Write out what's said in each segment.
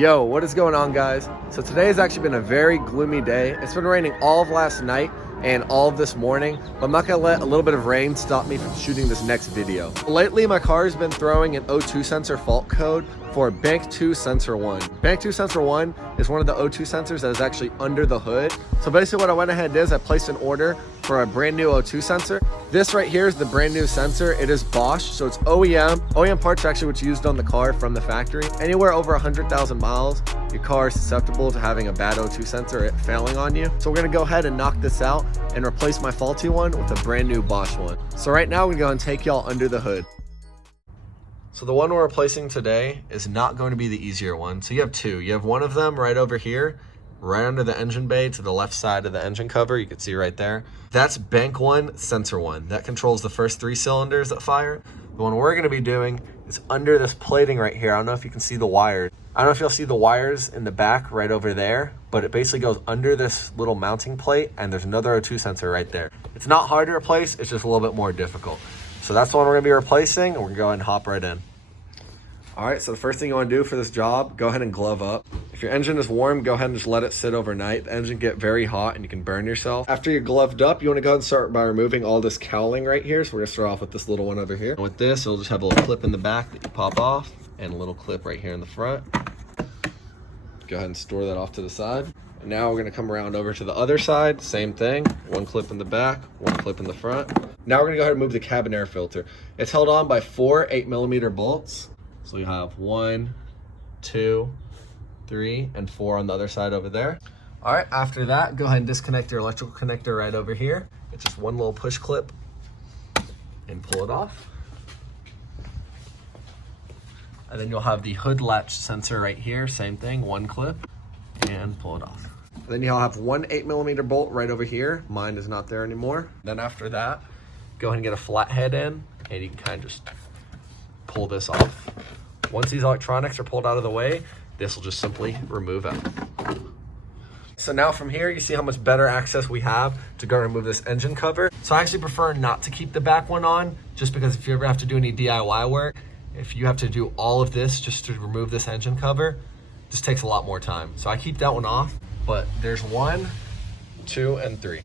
Yo, what is going on, guys? So today has actually been a very gloomy day. It's been raining all of last night and all of this morning, but I'm not gonna let a little bit of rain stop me from shooting this next video. Lately, my car has been throwing an O2 sensor fault code for Bank 2 Sensor 1. Bank 2 Sensor 1 is one of the O2 sensors that is actually under the hood. So basically what I went ahead and did is I placed an order for a brand new O2 sensor. This right here is the brand new sensor. It is Bosch, so it's OEM. OEM parts are actually what's used on the car from the factory. Anywhere over 100,000 miles, your car is susceptible to having a bad O2 sensor it failing on you. So we're gonna go ahead and knock this out and replace my faulty one with a brand new Bosch one. So right now we're gonna go and take y'all under the hood. So the one we're replacing today is not going to be the easier one. So you have two. You have one of them right over here, right under the engine bay to the left side of the engine cover. You can see right there. That's Bank 1 Sensor 1. That controls the first 3 cylinders that fire. The one we're going to be doing is under this plating right here. I don't know if you can see the wires. I don't know if you'll see the wires in the back right over there, but it basically goes under this little mounting plate, and there's another O2 sensor right there. It's not hard to replace, it's just a little bit more difficult. So that's the one we're going to be replacing, and we're going to go ahead and hop right in. All right, so the first thing you want to do for this job, go ahead and glove up. If your engine is warm, go ahead and just let it sit overnight. The engine get very hot and you can burn yourself. After you're gloved up, you want to go ahead and start by removing all this cowling right here. So we're going to start off with this little one over here. And with this, it'll just have a little clip in the back that you pop off and a little clip right here in the front. Go ahead and store that off to the side. And now we're going to come around over to the other side. Same thing, one clip in the back, one clip in the front. Now we're going to go ahead and move the cabin air filter. It's held on by 4 8mm bolts. So you have 1, 2, 3, and 4 on the other side over there. All right, after that, go ahead and disconnect your electrical connector right over here. It's just one little push clip and pull it off. And then you'll have the hood latch sensor right here. Same thing, one clip and pull it off. And then you'll have 1 8mm bolt right over here. Mine is not there anymore. Then after that, go ahead and get a flathead in and you can kind of just pull this off. Once these electronics are pulled out of the way, this will just simply remove out. So now from here, you see how much better access we have to go remove this engine cover. So I actually prefer not to keep the back one on, just because if you ever have to do any DIY work, if you have to do all of this just to remove this engine cover, this takes a lot more time. So I keep that one off, but there's 1, 2, and 3.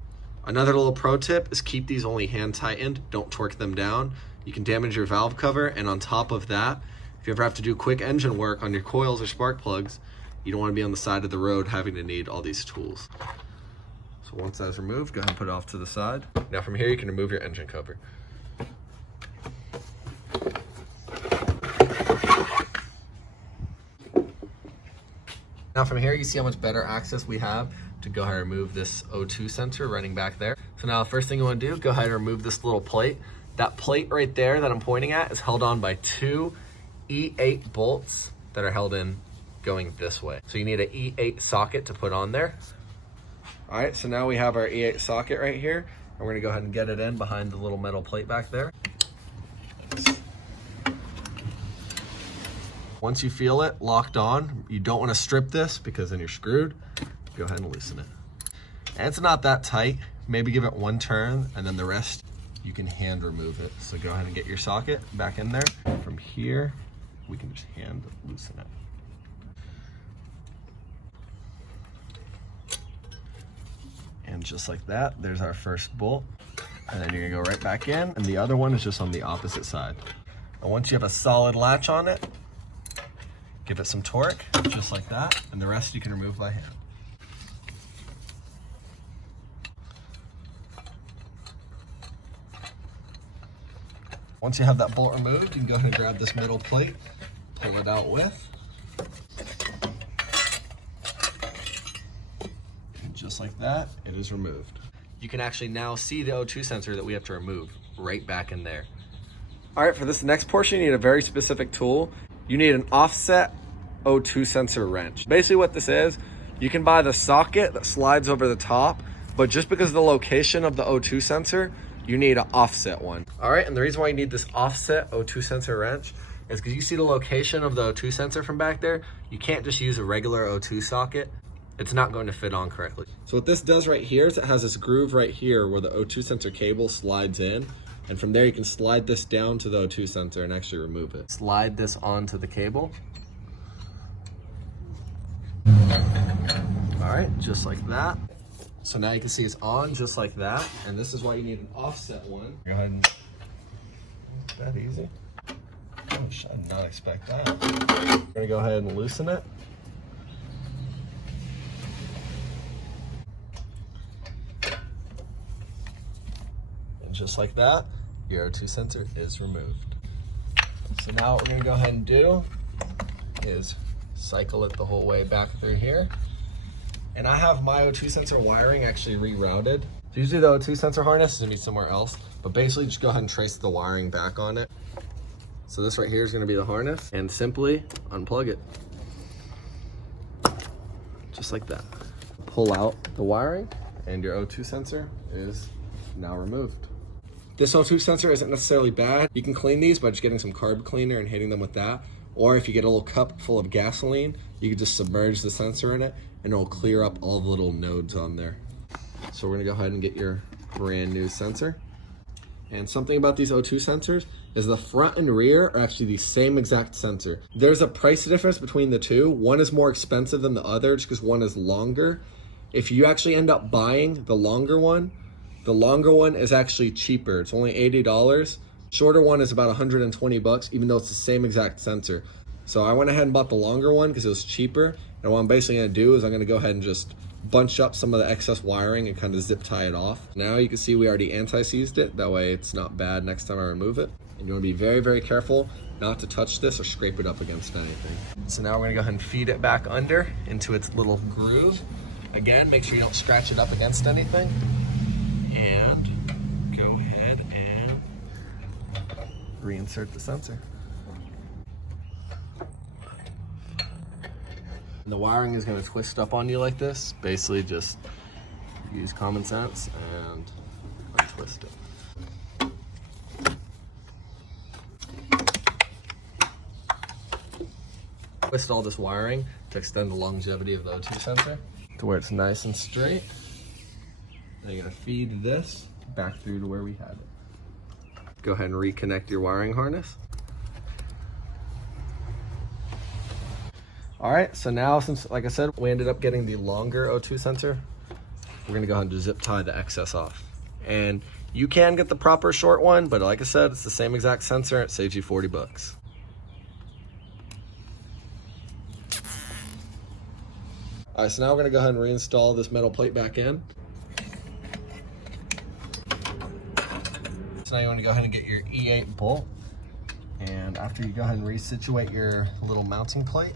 Another little pro tip is keep these only hand tightened, don't torque them down. You can damage your valve cover, and on top of that, if you ever have to do quick engine work on your coils or spark plugs, you don't want to be on the side of the road having to need all these tools. So once that's removed, go ahead and put it off to the side. Now from here, you can remove your engine cover. Now from here, you see how much better access we have to go ahead and remove this O2 sensor running back there. So now the first thing you want to do, go ahead and remove this little plate. That plate right there that I'm pointing at is held on by 2 E8 bolts that are held in going this way. So you need an E8 socket to put on there. All right, so now we have our E8 socket right here, and we're gonna go ahead and get it in behind the little metal plate back there. Once you feel it locked on, you don't want to strip this because then you're screwed. Go ahead and loosen it. And it's not that tight. Maybe give it 1 turn, and then the rest you can hand remove it. So go ahead and get your socket back in there. From here, we can just hand loosen it. And just like that, there's our first bolt. And then you're gonna go right back in, and the other one is just on the opposite side. And once you have a solid latch on it, give it some torque, just like that, and the rest you can remove by hand. Once you have that bolt removed, you can go ahead and grab this middle plate, pull it out with. And just like that, it is removed. You can actually now see the O2 sensor that we have to remove right back in there. All right, for this next portion, you need a very specific tool. You need an offset O2 sensor wrench. Basically what this is, you can buy the socket that slides over the top, but just because of the location of the O2 sensor, you need an offset one. All right, and the reason why you need this offset O2 sensor wrench is because you see the location of the O2 sensor from back there. You can't just use a regular O2 socket. It's not going to fit on correctly. So what this does right here is it has this groove right here where the O2 sensor cable slides in, and from there you can slide this down to the O2 sensor and actually remove it. Slide this onto the cable. right, just like that. So now you can see it's on just like that. And this is why you need an offset one. Go ahead and, that easy. Gosh, I did not expect that. I'm gonna go ahead and loosen it. And just like that, your O2 sensor is removed. So now what we're gonna go ahead and do is cycle it the whole way back through here. And I have my O2 sensor wiring actually rerouted. So usually the O2 sensor harness is gonna be somewhere else, but basically just go ahead and trace the wiring back on it. So this right here is gonna be the harness, and simply unplug it. Just like that. Pull out the wiring and your O2 sensor is now removed. This O2 sensor isn't necessarily bad. You can clean these by just getting some carb cleaner and hitting them with that. Or if you get a little cup full of gasoline, you can just submerge the sensor in it and it'll clear up all the little nodes on there. So we're gonna go ahead and get your brand new sensor. And something about these O2 sensors is the front and rear are actually the same exact sensor. There's a price difference between the two. One is more expensive than the other just because one is longer. If you actually end up buying the longer one is actually cheaper. It's only $80. Shorter one is about 120 bucks, even though it's the same exact sensor. So I went ahead and bought the longer one because it was cheaper. And what I'm basically gonna do is I'm gonna go ahead and just bunch up some of the excess wiring and kind of zip tie it off. Now you can see we already anti-seized it. That way it's not bad next time I remove it. And you wanna be very, very careful not to touch this or scrape it up against anything. So now we're gonna go ahead and feed it back under into its little groove. Again, make sure you don't scratch it up against anything. And go ahead and reinsert the sensor. And the wiring is going to twist up on you like this. Basically just use common sense and untwist it. Twist all this wiring to extend the longevity of the O2 sensor to where it's nice and straight. Then you're going to feed this back through to where we had it. Go ahead and reconnect your wiring harness. All right, so now since, like I said, we ended up getting the longer O2 sensor, we're gonna go ahead and just zip tie the excess off. And you can get the proper short one, but like I said, it's the same exact sensor. It saves you 40 bucks. All right, so now we're gonna go ahead and reinstall this metal plate back in. So now you wanna go ahead and get your E8 bolt. And after you go ahead and resituate your little mounting plate,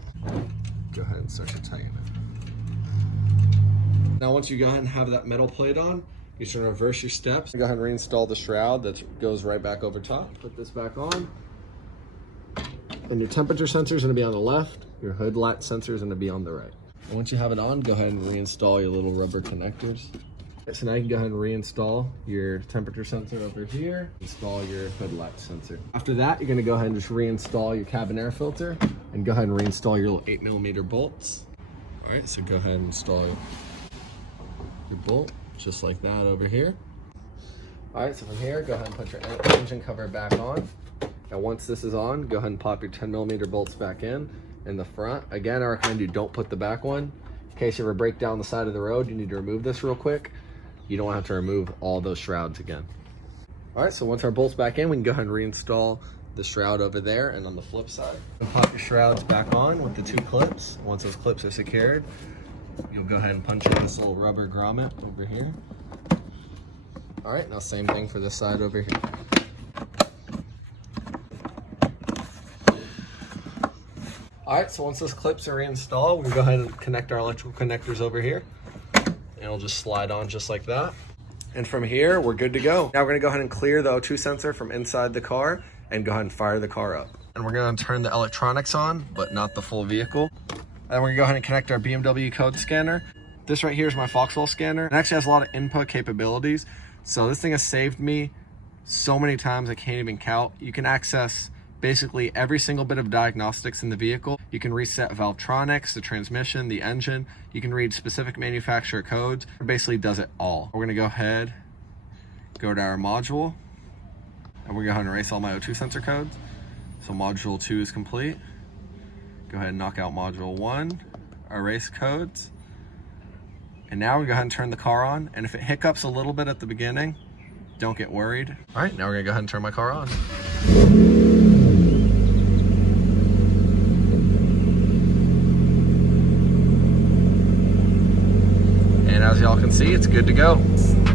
go ahead and start to tighten it. Now once you go ahead and have that metal plate on, you should reverse your steps. Go ahead and reinstall the shroud that goes right back over top. Put this back on. And your temperature sensor is going to be on the left. Your hood latch sensor is going to be on the right. And once you have it on, go ahead and reinstall your little rubber connectors. So now you can go ahead and reinstall your temperature sensor over here, install your hood latch sensor. After that, you're gonna go ahead and just reinstall your cabin air filter and go ahead and reinstall your little 8mm bolts. All right, so go ahead and install your bolt just like that over here. All right, so from here, go ahead and put your engine cover back on. Now once this is on, go ahead and pop your 10mm bolts back in the front. Again, I recommend you don't put the back one. In case you ever break down the side of the road, you need to remove this real quick. You don't have to remove all those shrouds again. All right, so once our bolt's back in, we can go ahead and reinstall the shroud over there. And on the flip side, pop your shrouds back on with the two clips. Once those clips are secured, you'll go ahead and punch in this little rubber grommet over here. All right, now same thing for this side over here. All right, so once those clips are reinstalled, we can go ahead and connect our electrical connectors over here. And it'll just slide on just like that. And from here, we're good to go. Now we're gonna go ahead and clear the O2 sensor from inside the car and go ahead and fire the car up. And we're gonna turn the electronics on, but not the full vehicle. And we're gonna go ahead and connect our BMW code scanner. This right here is my Foxhole scanner. It actually has a lot of input capabilities. So this thing has saved me so many times I can't even count. You can access basically every single bit of diagnostics in the vehicle. You can reset Valvetronics, the transmission, the engine. You can read specific manufacturer codes. It basically does it all. We're gonna go ahead, go to our module, and we're gonna go ahead and erase all my O2 sensor codes. So module 2 is complete. Go ahead and knock out module 1, erase codes. And now we're gonna go ahead and turn the car on. And if it hiccups a little bit at the beginning, don't get worried. All right, now we're gonna go ahead and turn my car on. And as y'all can see, it's good to go.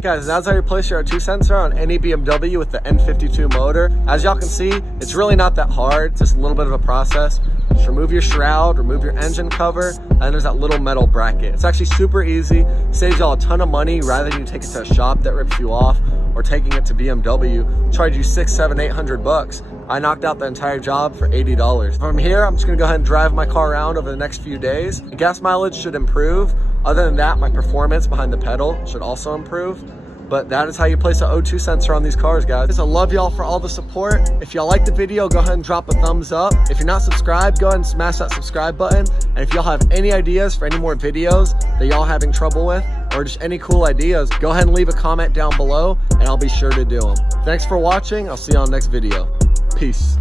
Guys, that's how you place your O2 sensor on any BMW with the N52 motor. As y'all can see, it's really not that hard. It's just a little bit of a process. Just remove your shroud, remove your engine cover, and there's that little metal bracket. It's actually super easy. Saves y'all a ton of money rather than you take it to a shop that rips you off or taking it to BMW. Charge you $600, $700, $800. I knocked out the entire job for $80. From here, I'm just gonna go ahead and drive my car around over the next few days. The gas mileage should improve. Other than that, my performance behind the pedal should also improve. But that is how you place an O2 sensor on these cars, guys. I love y'all for all the support. If y'all like the video, go ahead and drop a thumbs up. If you're not subscribed, go ahead and smash that subscribe button. And if y'all have any ideas for any more videos that y'all having trouble with, or just any cool ideas, go ahead and leave a comment down below and I'll be sure to do them. Thanks for watching. I'll see you on the next video. Peace.